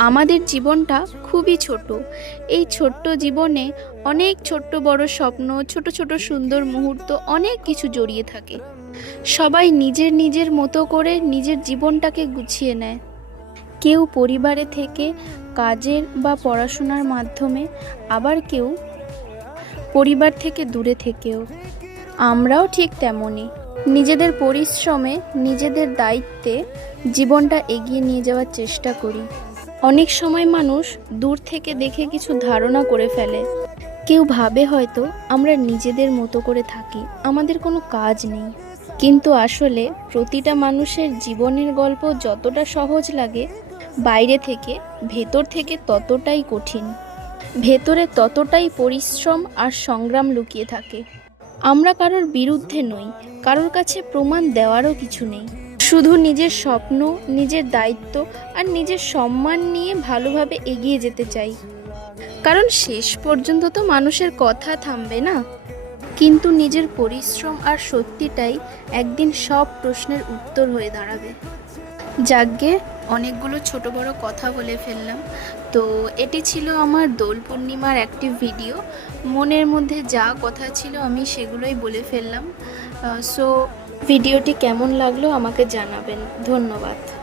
আমাদের জীবনটা খুবই ছোট। এই ছোট্ট জীবনে অনেক ছোট্ট বড় স্বপ্ন, ছোট ছোট সুন্দর মুহূর্ত, অনেক কিছু জড়িয়ে থাকে। সবাই নিজের নিজের মতো করে নিজের জীবনটাকে গুছিয়ে নেয়। কেউ পরিবারে থেকে, কাজের বা পড়াশোনার মাধ্যমে, আবার কেউ পরিবার থেকে দূরে থেকেও। আমরাও ঠিক তেমনই নিজেদের পরিশ্রমে, নিজেদের দায়িত্বে জীবনটা এগিয়ে নিয়ে যাওয়ার চেষ্টা করি। অনেক সময় মানুষ দূর থেকে দেখে কিছু ধারণা করে ফেলে। কেউ ভাবে হয়তো আমরা নিজেদের মতো করে থাকি, আমাদের কোনো কাজ নেই। কিন্তু আসলে প্রতিটা মানুষের জীবনের গল্প যতটা সহজ লাগে, বাইরে থেকে ভেতর থেকে ততটাই কঠিন। ভেতরে ততটাই পরিশ্রম আর সংগ্রাম লুকিয়ে থাকে। আমরা কারোর বিরুদ্ধে নই, কারোর কাছে প্রমাণ দেওয়ারও কিছু নেই। শুধু নিজের স্বপ্ন, নিজের দায়িত্ব আর নিজের সম্মান নিয়ে ভালোভাবে এগিয়ে যেতে চাই। কারণ শেষ পর্যন্ত তো মানুষের কথা থামবে না। কিন্তু নিজের পরিশ্রম আর সত্যিটাই একদিন সব প্রশ্নের উত্তর হয়ে দাঁড়াবে। যাকগে, অনেকগুলো ছোট বড় কথা বলে ফেললাম। তো এটি ছিল আমার দোল পূর্ণিমার একটি ভিডিও। মনের মধ্যে যা কথা ছিল আমি সেগুলোই বলে ফেললাম। সো ভিডিওটি কেমন লাগলো আমাকে জানাবেন। ধন্যবাদ।